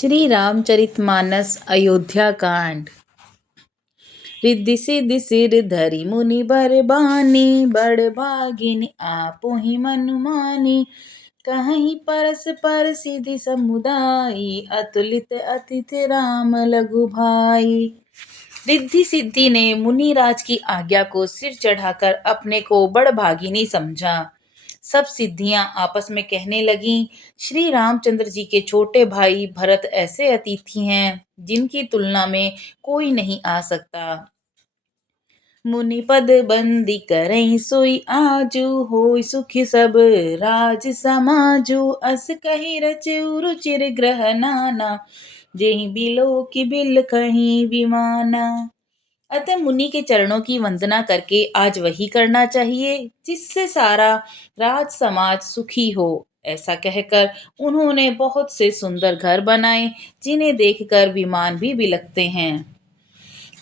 श्री रामचरितमानस अयोध्या कांड। रिद्धि सिद्धि सिर धरि मुनि बर बानी, बड़ भागिन आपो ही मनु मानी। कहीं परस पर सिद्धि समुदायी, अतुलित अतिथि राम लघु भाई। रिद्धि सिद्धि ने मुनिराज की आज्ञा को सिर चढ़ाकर अपने को बड़ भागिनी समझा। सब सिद्धियां आपस में कहने लगीं, श्री रामचंद्र जी के छोटे भाई भरत ऐसे अतिथि हैं जिनकी तुलना में कोई नहीं आ सकता। मुनि पद बंदी करई सोई आजू, होई सुखी सब राज समाजू। अस कही रचउ रुचिर ग्रह नाना, जेहि बिलो की बिल कहीं विमाना। अतः मुनि के चरणों की वंदना करके आज वही करना चाहिए जिससे सारा राज समाज सुखी हो। ऐसा कहकर उन्होंने बहुत से सुंदर घर बनाए जिन्हें देखकर विमान भी बिलखते हैं।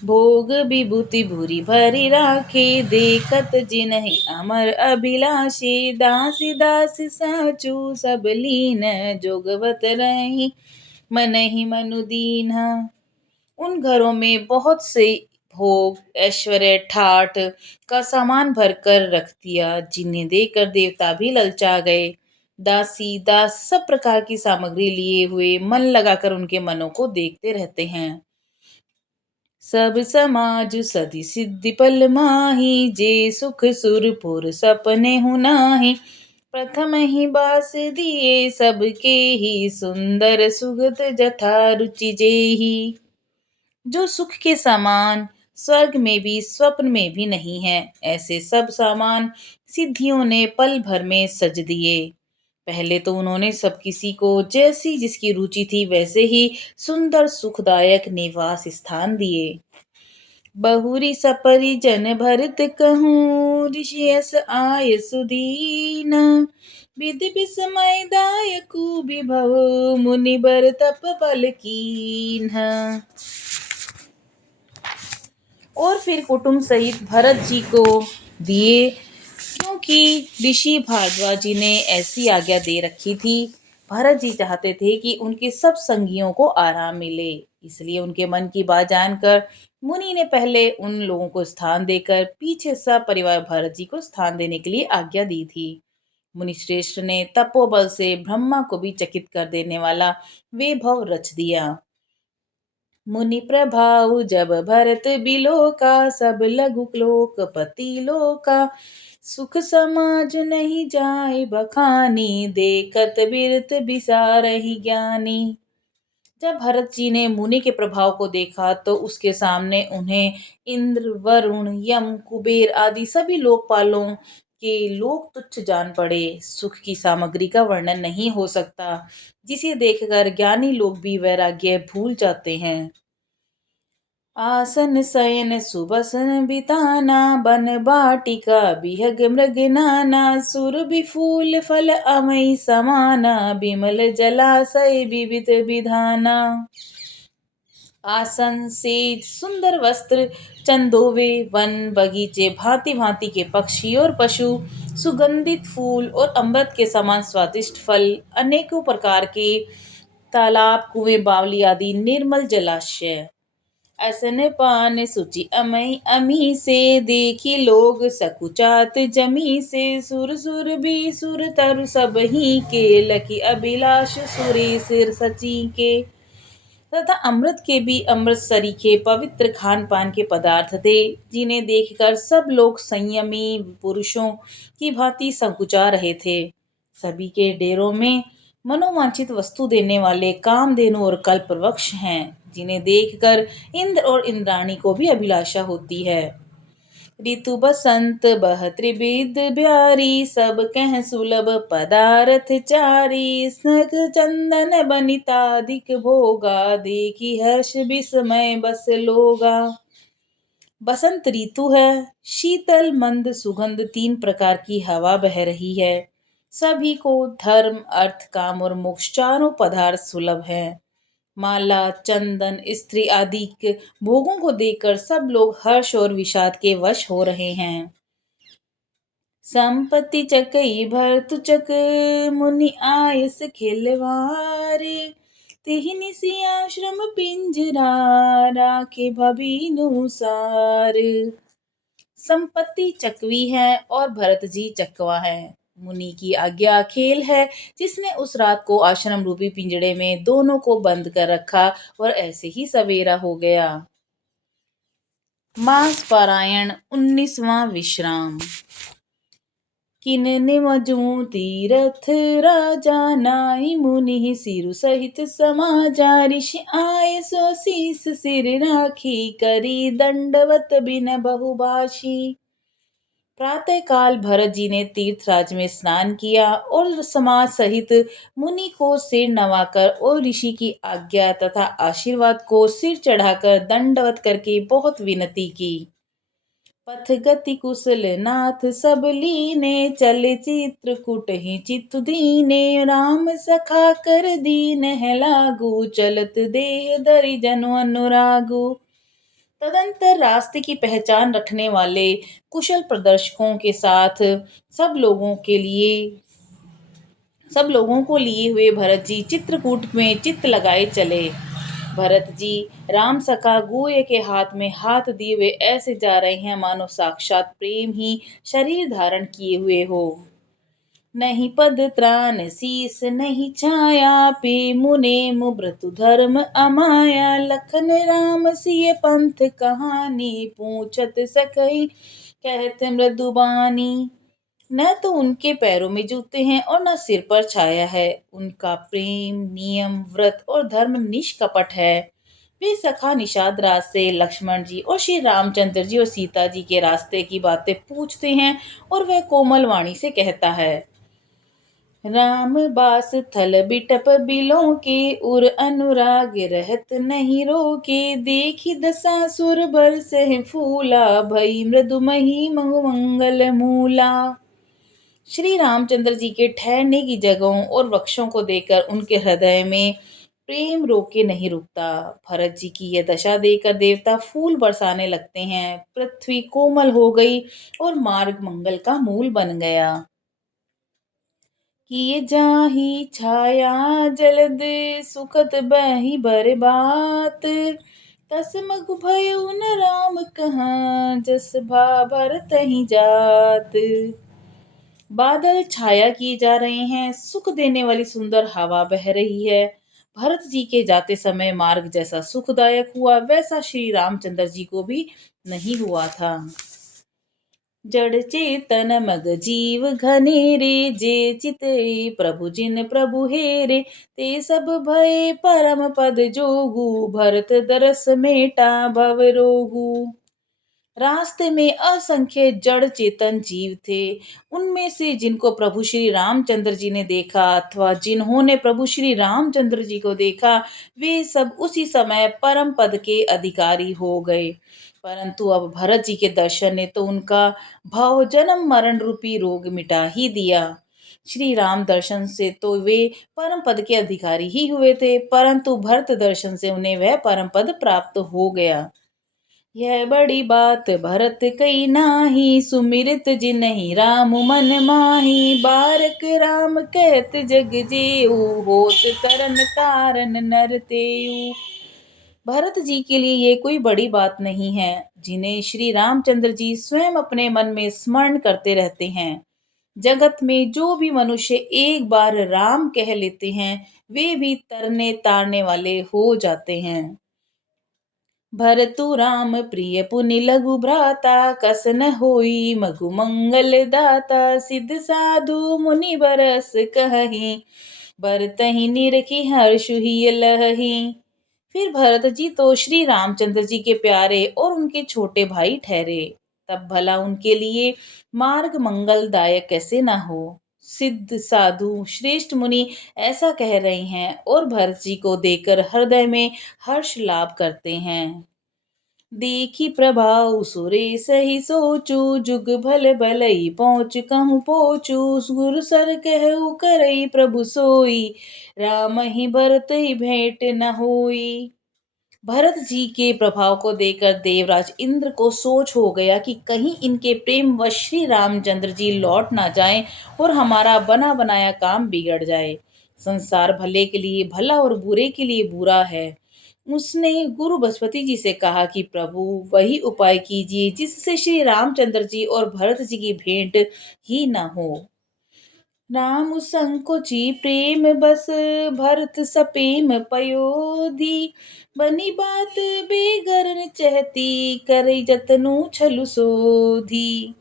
भोग विभूति भूरि भरी राखे, देखत जिन्हि अमर अभिलाषे। दासी दासी साचु सब लीन, जोगवत रही मनहि मनु दीन्हा। उन घरों में बहुत से भोग ऐश्वर्य ठाठ का सामान भरकर रख दिया, जिन्हें देखकर देवता भी ललचा गए। दासी दास सब प्रकार की सामग्री लिए हुए मन लगाकर उनके मनों को देखते रहते हैं। सब समाज सदि सिद्धि पल माही, जे सुख सुरपुर सपने हु नाही। प्रथम ही बास दिए सबके ही, सुंदर सुगत जथा रुचि जेही। जो सुख के समान स्वर्ग में भी स्वप्न में भी नहीं है, ऐसे सब सामान सिद्धियों ने पल भर में सज दिए। पहले तो उन्होंने सब किसी को जैसी जिसकी रुचि थी वैसे ही सुंदर सुखदायक निवास स्थान दिए। बहुरी सपरि जन भरत कहूँ, ऋषियस आय सुदीन। विधि विस्मय दायकु विभव, मुनि बर तप बल कीन्ह। और फिर कुटुंब सहित भरत जी को दिए, क्योंकि ऋषि भारद्वाज जी ने ऐसी आज्ञा दे रखी थी। भरत जी चाहते थे कि उनके सब संगियों को आराम मिले, इसलिए उनके मन की बात जानकर मुनि ने पहले उन लोगों को स्थान देकर पीछे सब परिवार भरत जी को स्थान देने के लिए आज्ञा दी थी। मुनि श्रेष्ठ ने तपोबल से ब्रह्मा को भी चकित कर देने वाला वैभव रच दिया। मुनि प्रभाव जब भरत बिलोका, सब लघु लोक पति लोका। सुख समाज नहीं जाय बखानी, देखत बिरत बिसारहि ज्ञानी। जब भरत जी ने मुनि के प्रभाव को देखा तो उसके सामने उन्हें इंद्र वरुण यम कुबेर आदि सभी लोकपालों के लोग तुच्छ जान पड़े। सुख की सामग्री का वर्णन नहीं हो सकता, जिसे देखकर ज्ञानी लोग भी वैराग्य भूल जाते हैं। आसन शयन सुबसन बिताना, बन बाटिका बिहग मृग नाना। सुरभि फूल फल अमई समाना, बिमल जलाशय विविध विधाना। आसन सेज सुंदर वस्त्र चंदोवे, वन बगीचे भांति भांति के पक्षी और पशु, सुगंधित फूल और अमृत के समान स्वादिष्ट फल, अनेकों प्रकार के तालाब कुएं बावली आदि निर्मल जलाशय। असन पान सुचि अमई अमी से, देखी लोग सकुचात जमी से। सुर सुर भी सुर तरु सब ही के, लकी अभिलाष सुरी सिर सची के। तथा अमृत के भी अमृत सरीखे पवित्र खान पान के पदार्थ थे, जिन्हें देखकर सब लोग संयमी पुरुषों की भांति संकुचा रहे थे। सभी के डेरों में मनोवांछित वस्तु देने वाले कामधेनु और कल्प वृक्ष हैं, जिन्हें देखकर इंद्र और इंद्राणी को भी अभिलाषा होती है। ऋतु बसंत बह त्रिविध ब्यारी, सब कह सुलभ पदार्थ चारी। स्नग चंदन बनिताधिक भोगा, देखी हर्ष विस्मय बस लोगा। बसंत ऋतु है, शीतल मंद सुगंध तीन प्रकार की हवा बह रही है। सभी को धर्म अर्थ काम और मोक्ष चारों पदार्थ सुलभ हैं। माला चंदन स्त्री आदि के भोगों को देखकर सब लोग हर्ष और विषाद के वश हो रहे हैं। संपत्ति चकई भरतु चक, मुनि आयस खिलवारे। तेहि निसि आश्रम पिंजरा, राखे भबीनुसार। संपत्ति चकवी है और भरत जी चकवा है। मुनि की आज्ञा खेल है, जिसने उस रात को आश्रम रूपी पिंजड़े में दोनों को बंद कर रखा और ऐसे ही सवेरा हो गया। मास पारायण 19वां विश्राम। किन निमजूं तीरथ राजा, नाई मुनि सिरु सहित समाजा। ऋषि आए सो शीस सिर राखी, करी दंडवत बिन बहुभाषी। प्रातः काल भरत जी ने तीर्थराज में स्नान किया और समाज सहित मुनि को सिर नवाकर और ऋषि की आज्ञा तथा आशीर्वाद को सिर चढ़ाकर दंडवत करके बहुत विनती की। पथ गति कुशल नाथ सब लीने, चले चित्रकूट ही चित्त दीने। राम सखा कर दीन है लागू, चलत देह धरि जनु अनुरागु। तदंतर रास्ते की पहचान रखने वाले कुशल प्रदर्शकों के साथ सब लोगों को लिए हुए भरत जी चित्रकूट में चित्त लगाए चले। भरत जी राम सखा गुहे के हाथ में हाथ दिए हुए ऐसे जा रहे हैं मानो साक्षात प्रेम ही शरीर धारण किए हुए हो। नहीं पद त्राण शीस नहीं छाया, पे मुने मुब्रतु धर्म अमाया। लखन राम सिय पंथ कहानी, पूछत सकई कहत मृदुबानी। न तो उनके पैरों में जूते हैं और न सिर पर छाया है। उनका प्रेम नियम व्रत और धर्म निष्कपट है। वे सखा निषाद राज से लक्ष्मण जी और श्री रामचंद्र जी और सीता जी के रास्ते की बातें पूछते हैं और वह कोमल वाणी से कहता है। राम बास थल बिटप बिलों के, उर अनुराग रहत नहीं रोके। देखी दसासुर बरसहि फूला, भई मृदुमही मंगल मूला। श्री रामचंद्र जी के ठहरने की जगहों और वृक्षों को देखकर उनके हृदय में प्रेम रोके नहीं रुकता। भरत जी की यह दशा देखकर देवता फूल बरसाने लगते हैं। पृथ्वी कोमल हो गई और मार्ग मंगल का मूल बन गया। किए जाहि छाया जलद, सुखत बहि बर बात। तस मगु भयउ न राम कहाँ, जस भा भरत ही जात। बादल छाया किए जा रहे हैं, सुख देने वाली सुंदर हवा बह रही है। भरत जी के जाते समय मार्ग जैसा सुखदायक हुआ, वैसा श्री रामचंद्र जी को भी नहीं हुआ था। जड़ चेतन मग जीव घनेरे, जे चिते प्रभु जिन प्रभु हेरे। ते सब भय परम पद जोगु, भरत दरस मेटा भव रोगु। रास्ते में असंख्य जड़ चेतन जीव थे। उनमें से जिनको प्रभु श्री रामचंद्र जी ने देखा अथवा जिन्होंने प्रभु श्री रामचंद्र जी को देखा, वे सब उसी समय परम पद के अधिकारी हो गए। परंतु अब भरत जी के दर्शन ने तो उनका भव जन्म मरण रूपी रोग मिटा ही दिया। श्री राम दर्शन से तो वे परम पद के अधिकारी ही हुए थे, परंतु भरत दर्शन से उन्हें वह परम पद प्राप्त हो गया। यह बड़ी बात भरत कई नाही, सुमिरत जिनहि राम मन माही। बारक राम कहत जग जेऊ, होत तरन तारन नर तेऊ। भरत जी के लिए ये कोई बड़ी बात नहीं है, जिन्हें श्री रामचंद्र जी स्वयं अपने मन में स्मरण करते रहते हैं। जगत में जो भी मनुष्य एक बार राम कह लेते हैं, वे भी तरने तारने वाले हो जाते हैं। भरतु राम प्रिय पुनि लघु भ्राता, कस न होई मगु मंगल दाता। सिद्ध साधु मुनि बरस कहहि, बरतहि निरखि हर्षु ही लहहि। फिर भरत जी तो श्री रामचंद्र जी के प्यारे और उनके छोटे भाई ठहरे, तब भला उनके लिए मार्ग मंगलदायक कैसे न हो। सिद्ध साधु श्रेष्ठ मुनि ऐसा कह रहे हैं और भरत जी को देखकर हृदय में हर्ष लाभ करते हैं। देखी प्रभाव सुरेश ही सोचू, जुग भल भलई पहुँच कहूँ पोचू। गुरु सर कहु करई प्रभु सोई, राम ही भरत ही भेंट न होई। भरत जी के प्रभाव को देखकर देवराज इंद्र को सोच हो गया कि कहीं इनके प्रेम व श्री रामचंद्र जी लौट ना जाएं और हमारा बना बनाया काम बिगड़ जाए। संसार भले के लिए भला और बुरे के लिए बुरा है। उसने गुरु बृहस्पति जी से कहा कि प्रभु वही उपाय कीजिए जिससे श्री रामचंद्र जी और भरत जी की भेंट ही न हो। राम संकोचि प्रेम बस भरत सपेम पयोधी बनी बात बेगरन चहती करई जतनु छलु सोधी।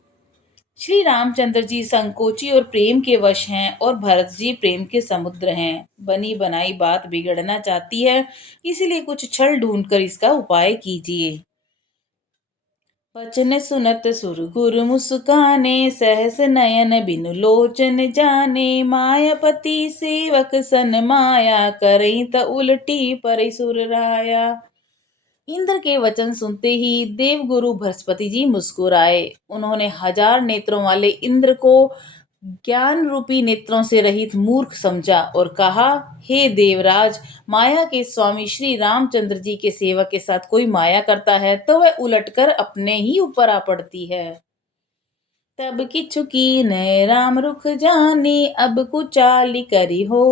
श्री रामचंद्र जी संकोची और प्रेम के वश हैं और भरत जी प्रेम के समुद्र हैं। बनी बनाई बात बिगड़ना चाहती है, इसीलिए कुछ छल ढूंढकर इसका उपाय कीजिए। वचन सुनत सुर गुर मुस्काने सहस नयन बिनु लोचन जाने मायापति सेवक सन माया करई त उलटी परई सुर राया। इंद्र के वचन सुनते ही देवगुरु बृहस्पति जी मुस्कुराए। उन्होंने 1000 नेत्रों वाले इंद्र को ज्ञान रूपी नेत्रों से रहित मूर्ख समझा और कहा, हे देवराज, माया के स्वामी श्री रामचंद्र जी के सेवक के साथ कोई माया करता है तो वह उलटकर अपने ही ऊपर आ पड़ती है। तब किछु कीन राम रुख जानी अब कुचाली करी हो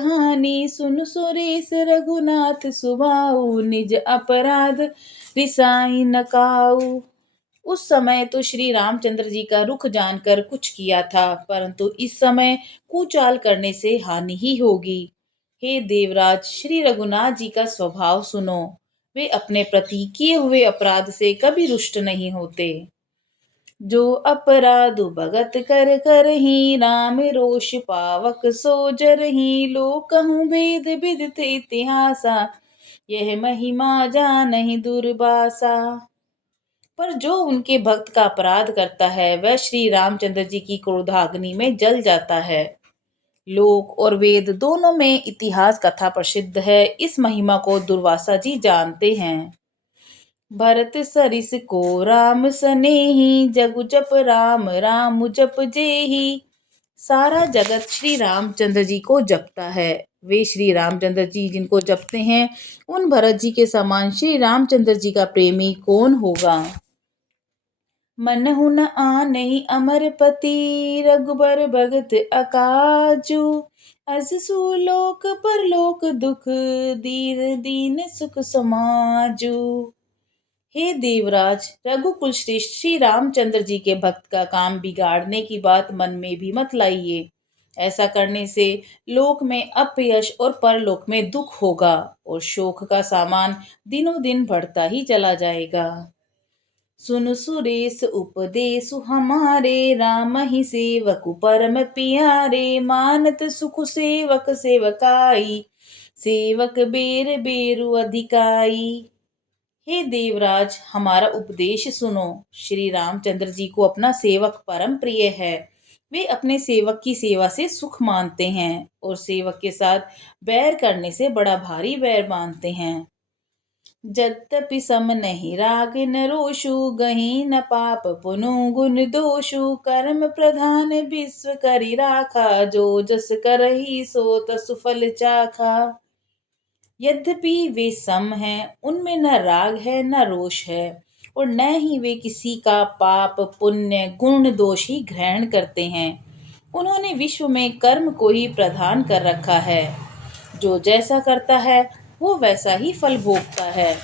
हानि सुन सुरेश रघुनाथ सुभाऊ निज अपराध रिसाई नकाऊ। उस समय तो श्री रामचंद्र जी का रुख जानकर कुछ किया था, परंतु इस समय कुचाल करने से हानि ही होगी। हे देवराज, श्री रघुनाथ जी का स्वभाव सुनो। वे अपने प्रति किए हुए अपराध से कभी रुष्ट नहीं होते। जो अपराध भगत कर कर ही राम रोष पावक सो जरही लो कहूँ भेद विदित इतिहासा यह महिमा जानहि दुर्बासा। पर जो उनके भक्त का अपराध करता है वह श्री रामचंद्र जी की क्रोधाग्नि में जल जाता है। लोक और वेद दोनों में इतिहास कथा प्रसिद्ध है। इस महिमा को दुर्वासा जी जानते हैं। भरत सरिस को राम सनेही जगु जप राम राम जप जेही। सारा जगत श्री रामचंद्र जी को जपता है। वे श्री रामचंद्र जी जिनको जपते हैं उन भरत जी के समान श्री रामचंद्र जी का प्रेमी कौन होगा। मनहु न आनहि अमरपति रघुबर भगत अकाजू अस सुलोक परलोक दुख दीन दीन सुख समाजू। हे देवराज, रघुकुल श्रेष्ठ श्री रामचंद्र जी के भक्त का काम बिगाड़ने की बात मन में भी मत लाइए। ऐसा करने से लोक में अपयश और परलोक में दुख होगा और शोक का सामान दिनों दिन बढ़ता ही चला जाएगा। सुन सुरेश उपदेशु हमारे राम ही सेवकु परम प्यारे मानत सुख सेवक सेवकाई सेवक बेर बेरु अधिकाई। हे देवराज, हमारा उपदेश सुनो। श्री रामचंद्र जी को अपना सेवक परम प्रिय है। वे अपने सेवक की सेवा से सुख मानते हैं और सेवक के साथ बैर करने से बड़ा भारी बैर मानते हैं। जद्यपि सम नहीं राग न रोषु गही न पाप पुनु गुण दोषु कर्म प्रधान विश्व करी राखा जो जस करही सो तसु फल चाखा। यद्यपि वे सम हैं, उनमें न राग है न रोष है और न ही वे किसी का पाप पुण्य गुण दोष ही ग्रहण करते हैं। उन्होंने विश्व में कर्म को ही प्रधान कर रखा है। जो जैसा करता है वो वैसा ही फल भोगता है।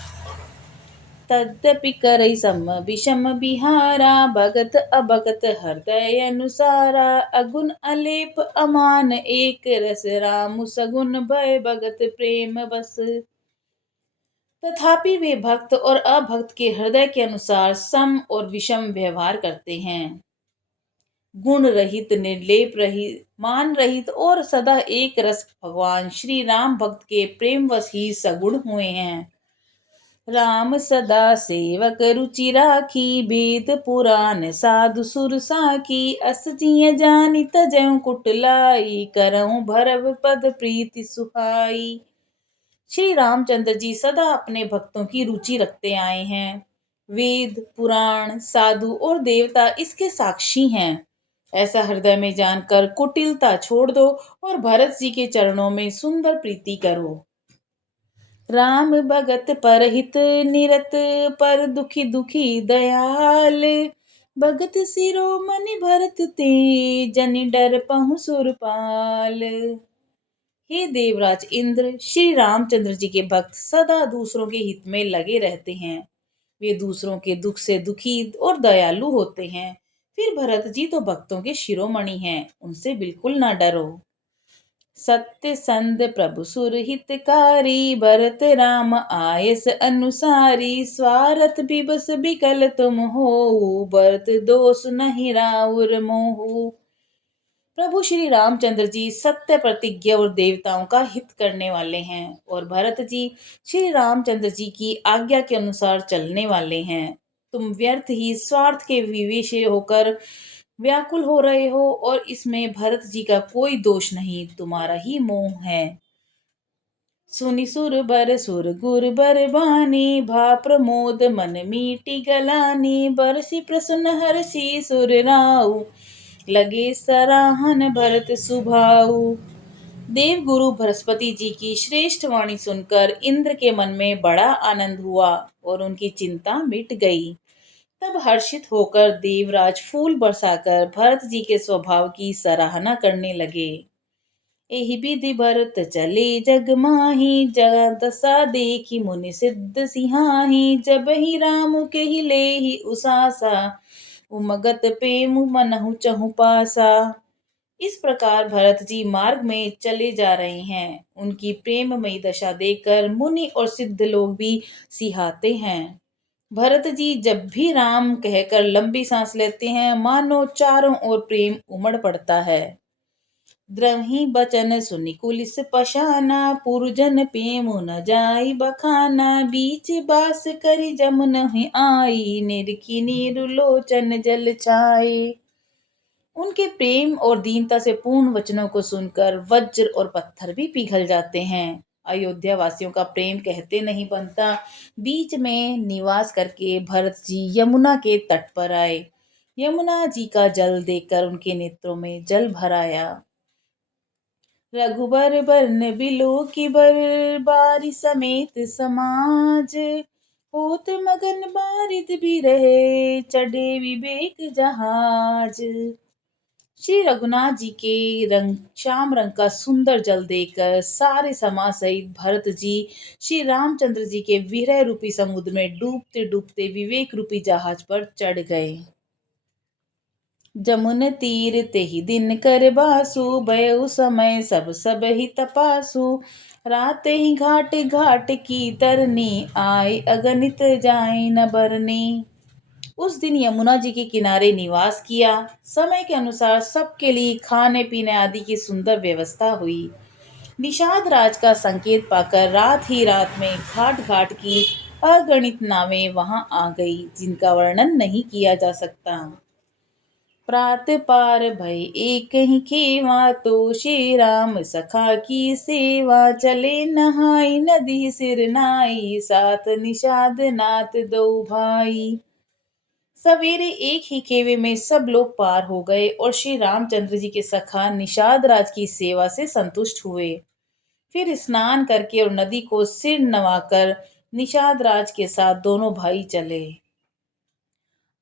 तद्यपि करई सम विषम बिहारा भगत अभगत हृदय अनुसारा अगुण अलेप अमान एक रस राम सगुन भय भगत प्रेम बस। तथापि वे भक्त और अभक्त के हृदय के अनुसार सम और विषम व्यवहार करते हैं। गुण रहित निर्लेप रहित मान रहित और सदा एक रस भगवान श्री राम भक्त के प्रेम वश ही सगुण हुए हैं। राम सदा सेवक रुचि राखी वेद पुराण साधु सुर साखी अस जिय जानि तजहु कुटलाई करहु भरव पद प्रीति सुहाई। श्री रामचंद्र जी सदा अपने भक्तों की रुचि रखते आए हैं। वेद पुराण साधु और देवता इसके साक्षी हैं। ऐसा हृदय में जानकर कुटिलता छोड़ दो और भरत जी के चरणों में सुंदर प्रीति करो। राम भगत परहित निरत पर दुखी दुखी दयाल भगत शिरोमणि भरत ते जनि डर पहु सुरपाल। हे देवराज इंद्र, श्री रामचंद्र जी के भक्त सदा दूसरों के हित में लगे रहते हैं। वे दूसरों के दुख से दुखी और दयालु होते हैं। फिर भरत जी तो भक्तों के शिरोमणि हैं, उनसे बिल्कुल ना डरो। सत्य संध प्रभु सुर हितकारी, भरत राम आयस अनुसारी, स्वार्थ विवश बिकल तुम हो, भरत दोष नहीं राउर मोहु। प्रभु श्री रामचंद्र जी सत्य प्रतिज्ञा और देवताओं का हित करने वाले हैं, और भरत जी श्री रामचंद्र जी की आज्ञा के अनुसार चलने वाले हैं। तुम व्यर्थ ही स्वार्थ के विवेश होकर व्याकुल हो रहे हो, और इसमें भरत जी का कोई दोष नहीं, तुम्हारा ही मोह है। सुनि सुर गुर बर बानी, भा प्रमोद मन मीटी गलानी, बरसी प्रसन्न हर्षि सुर राऊ, लगे सराहन भरत सुभाऊ। देव गुरु बृहस्पति जी की श्रेष्ठ वाणी सुनकर इंद्र के मन में बड़ा आनंद हुआ और उनकी चिंता मिट गई। तब हर्षित होकर देवराज फूल बरसाकर भरत जी के स्वभाव की सराहना करने लगे। एहि विधि भरत चले जग माही, जग दशा देखी मुनि सिद्ध सिहाही, जब ही राम के ही ले ही उसासा, उमगत प्रेम मनहु चहु पासा। इस प्रकार भरत जी मार्ग में चले जा रहे हैं। उनकी प्रेममयी दशा देखकर मुनि और सिद्ध लोग भी सिहाते हैं। भरत जी जब भी राम कहकर लंबी सांस लेते हैं, मानो चारों ओर प्रेम उमड़ पड़ता है। द्रवहि बचन सुनि कुलिस पशाना, पुरजन पेमु न जाई बखाना, बीच बास करि जमुन ही आई, निरखी नीरुलोचन जल छाए। उनके प्रेम और दीनता से पूर्ण वचनों को सुनकर वज्र और पत्थर भी पिघल जाते हैं। अयोध्या वासियों का प्रेम कहते नहीं बनता। बीच में निवास करके भरत जी यमुना के तट पर आए। यमुना जी का जल देखकर उनके नेत्रों में जल भर आया। रघुबर बरन बिलो की बर, बारी समेत समाज, होत मगन बारिद भी रहे, चढ़े विवेक जहाज। श्री रघुनाथ जी के रंग श्याम रंग का सुंदर जल देखकर सारे समाज सहित भरत जी श्री रामचंद्र जी के विरह रूपी समुद्र में डूबते डूबते विवेक रूपी जहाज पर चढ़ गए। जमुन तीर तेहि दिन कर बासु, भयउ समय सब सब ही तपासु, रात ही घाट घाट की तरनी, आए अगणित जाए न बरनी। उस दिन यमुना जी के किनारे निवास किया। समय के अनुसार सबके लिए खाने पीने आदि की सुंदर व्यवस्था हुई। निषाद राज का संकेत पाकर रात ही रात में घाट घाट की अगणित नावें वहां आ गई, जिनका वर्णन नहीं किया जा सकता। प्रात पार भय एक ही खेवा, तो श्री राम सखा की सेवा, चले नहाई नदी सिर नाई, साथ निषाद नाथ दो भाई। सवेरे एक ही खेवे में सब लोग पार हो गए और श्री रामचंद्र जी के सखा निषाद राज की सेवा से संतुष्ट हुए। फिर स्नान करके और नदी को सिर नवाकर निषाद राज के साथ दोनों भाई चले।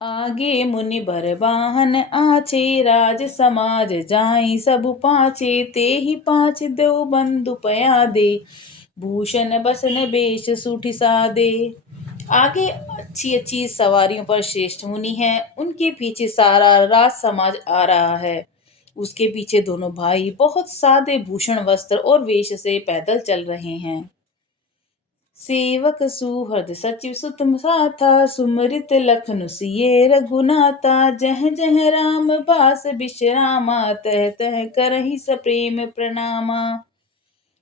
आगे मुनि बर वाहन आचे, राज समाज जाई सब पाचे, ते ही पाँच देव बंधु पया दे, भूषण बसन बेश सूठी सादे। आगे अच्छी अच्छी सवारियों पर श्रेष्ठ मुनि हैं, उनके पीछे सारा राज समाज आ रहा है। उसके पीछे दोनों भाई बहुत सादे भूषण वस्त्र और वेश से पैदल चल रहे हैं। सेवक सुहृद सचिव सुतम साथा, सुमरित लखनु सिये रघुनाथा, जह जह राम बास विश्रामा, तह तह करहि सप्रेम प्रणामा।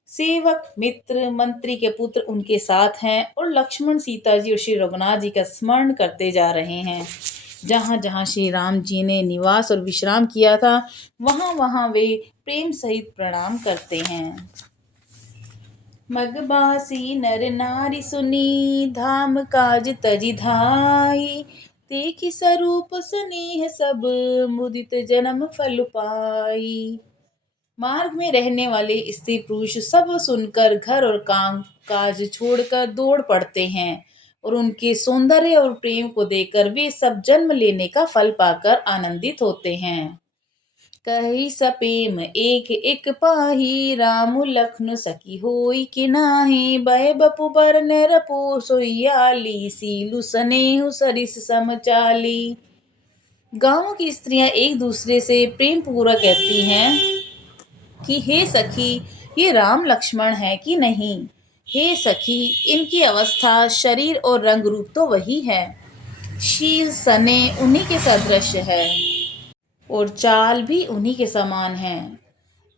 सेवक मित्र मंत्री के पुत्र उनके साथ हैं और लक्ष्मण सीता जी और श्री रघुनाथ जी का स्मरण करते जा रहे हैं। जहाँ जहाँ श्री राम जी ने निवास और विश्राम किया था, वहाँ वहाँ वे प्रेम सहित प्रणाम करते हैं। मगबासी नर नारी सुनी, धाम काज तजि धाई, देखि स्वरूप स्नेह सब, मुदित जन्म फल पाई। मार्ग में रहने वाले स्त्री पुरुष सब सुनकर घर और काम काज छोड़कर दौड़ पड़ते हैं, और उनके सौंदर्य और प्रेम को देखकर वे सब जन्म लेने का फल पाकर आनंदित होते हैं। कही सपेम एक एक पाही, राम लखन सखी होई कि नाही। बय बपु बर नरपु सोइयाली, सीलु सनेहु सरिस समचाली। गांवों की स्त्रियां एक दूसरे से प्रेम पूर्वक कहती हैं कि हे सखी, ये राम लक्ष्मण है कि नहीं। हे सखी, इनकी अवस्था, शरीर और रंग रूप तो वही है। शील सने उन्हीं के सदृश है और चाल भी उन्हीं के समान है।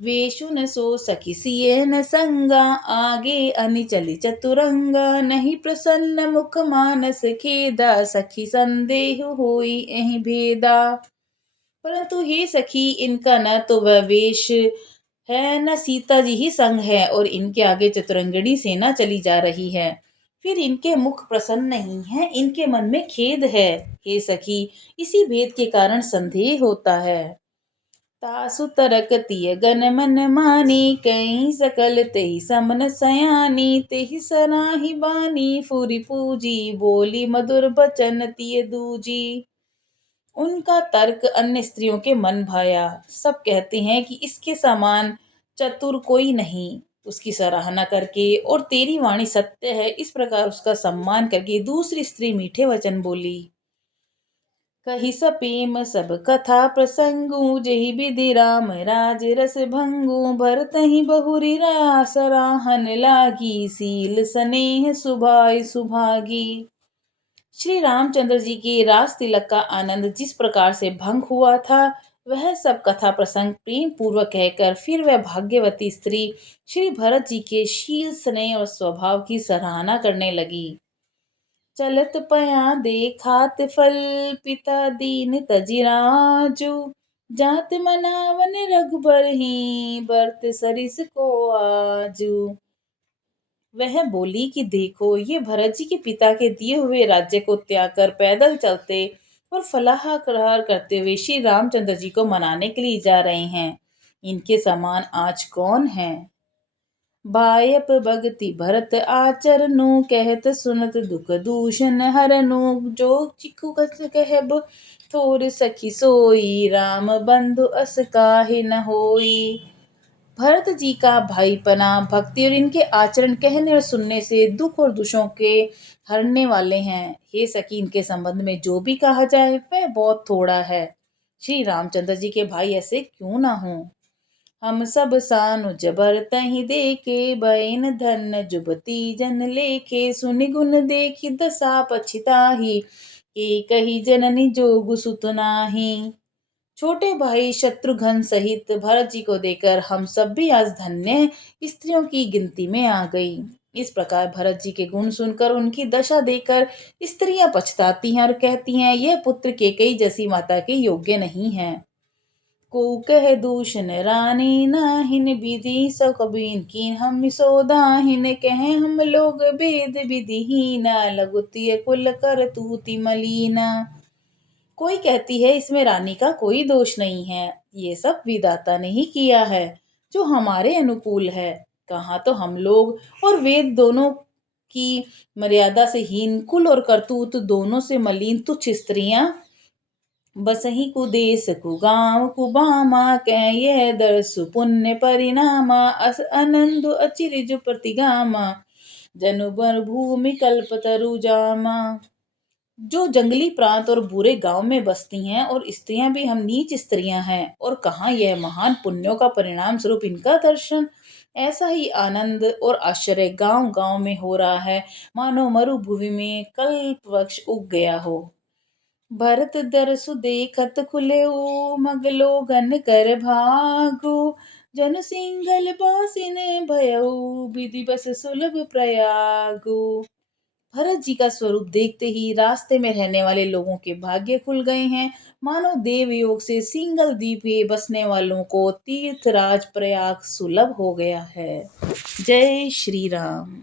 वेशु न सो सखी सिए न संगा, आगे अनिचली चतुरंगा। नहीं प्रसन्न मुख मानस खेदा, सखी संदेह होई एहि भेदा। परंतु हे सखी, इनका न तो वह वेश है, न सीता जी ही संग है, और इनके आगे चतुरंगिणी सेना चली जा रही है। फिर इनके मुख प्रसन्न नहीं है, इनके मन में खेद है। हे सखी, इसी भेद के कारण संदेह होता है। तासु तरक तिय गन मन मानी, कई सकल तेहि समन सयानी। तेहि सराहि बानी फूरि पूजी, बोली मधुर बचन तिय दूजी। उनका तर्क अन्य स्त्रियों के मन भाया। सब कहते हैं कि इसके समान चतुर कोई नहीं। उसकी सराहना करके और तेरी वाणी सत्य है, इस प्रकार उसका सम्मान करके दूसरी स्त्री मीठे वचन बोली। कही सपेम सब कथा प्रसंगु, जेहि विधि राम राज रस भंगु। भरतहि बहुरी रया सराहन लागी, सील सनेह सुभाय सुभागी। श्री रामचंद्र जी के रास तिलक का आनंद जिस प्रकार से भंग हुआ था, वह सब कथा प्रसंग प्रेम पूर्वक कहकर फिर वह भाग्यवती स्त्री श्री भरत जी के शील, स्नेह और स्वभाव की सराहना करने लगी। चलत पया देखात फल, पिता दीन तजिराजू। जात मनावन रघुबर ही, बरत सरिस को आजू। वह बोली कि देखो, ये भरत जी के पिता के दिए हुए राज्य को त्याग कर पैदल चलते और फलाहार करते हुए श्री रामचंद्र जी को मनाने के लिए जा रहे हैं। इनके समान आज कौन है। बायप भगति भरत आचरनु, कहत सुनत दुख दूषण हरनु। जो चिखु कहब थोर सखी सोई, राम बंधु अस काहे न होई। भरत जी का भाईपना, भक्ति और इनके आचरण कहने और सुनने से दुख और दुषों के हरने वाले हैं। हे सखी, इनके संबंध में जो भी कहा जाए वह बहुत थोड़ा है। श्री रामचंद्र जी के भाई ऐसे क्यों ना हो। हम सब सानुज बरतहि देखे, बयन धन जुबती जन लेखे। सुनि गुण देखि दशा पछिताही, एकहि जननी जोगु सुत नाही। छोटे भाई शत्रुघ्न सहित भरत जी को देकर हम सब भी आज धन्य स्त्रियों की गिनती में आ गई। इस प्रकार भरत जी के गुण सुनकर, उनकी दशा देखकर स्त्रियां पछताती हैं और कहती हैं, यह पुत्र केकई जैसी माता के योग्य नहीं है। को कह दूषण रानी नाहिन, विधि सौ कबीन की हम सोदाहिन। कहे हम लोग भेद विधिहीना, लघुतिय कुल कर तूति मलीना। कोई कहती है इसमें रानी का कोई दोष नहीं है, ये सब विधाता ने ही किया है जो हमारे अनुकूल है। कहाँ तो हम लोग और वेद दोनों की मर्यादा से हीन, कुल और करतूत दोनों से मलिन तुच्छ स्त्रियां बसही कुदेश कुगांव कुबामा। कह यह दरसु पुण्य परिणामा, अस आनंद अचिरिज प्रतिगामा। जनु बर भूमि कल्प तरु जामा। जो जंगली प्रांत और बुरे गांव में बसती हैं और स्त्रियां भी हम नीच स्त्रियां हैं, और कहाँ यह महान पुण्यों का परिणाम स्वरूप इनका दर्शन। ऐसा ही आनंद और आश्चर्य गांव गांव में हो रहा है, मानो मरुभूमि में कल्प वृक्ष उग गया हो। भरत दरसु देखत खुले मगलोगन कर भागु। जन सिंगल बासिन भयउ, विधि बस सुलभ प्रयागु। भरत जी का स्वरूप देखते ही रास्ते में रहने वाले लोगों के भाग्य खुल गए हैं, मानो देवयोग से सिंगल द्वीप में बसने वालों को तीर्थराज प्रयाग सुलभ हो गया है। जय श्री राम।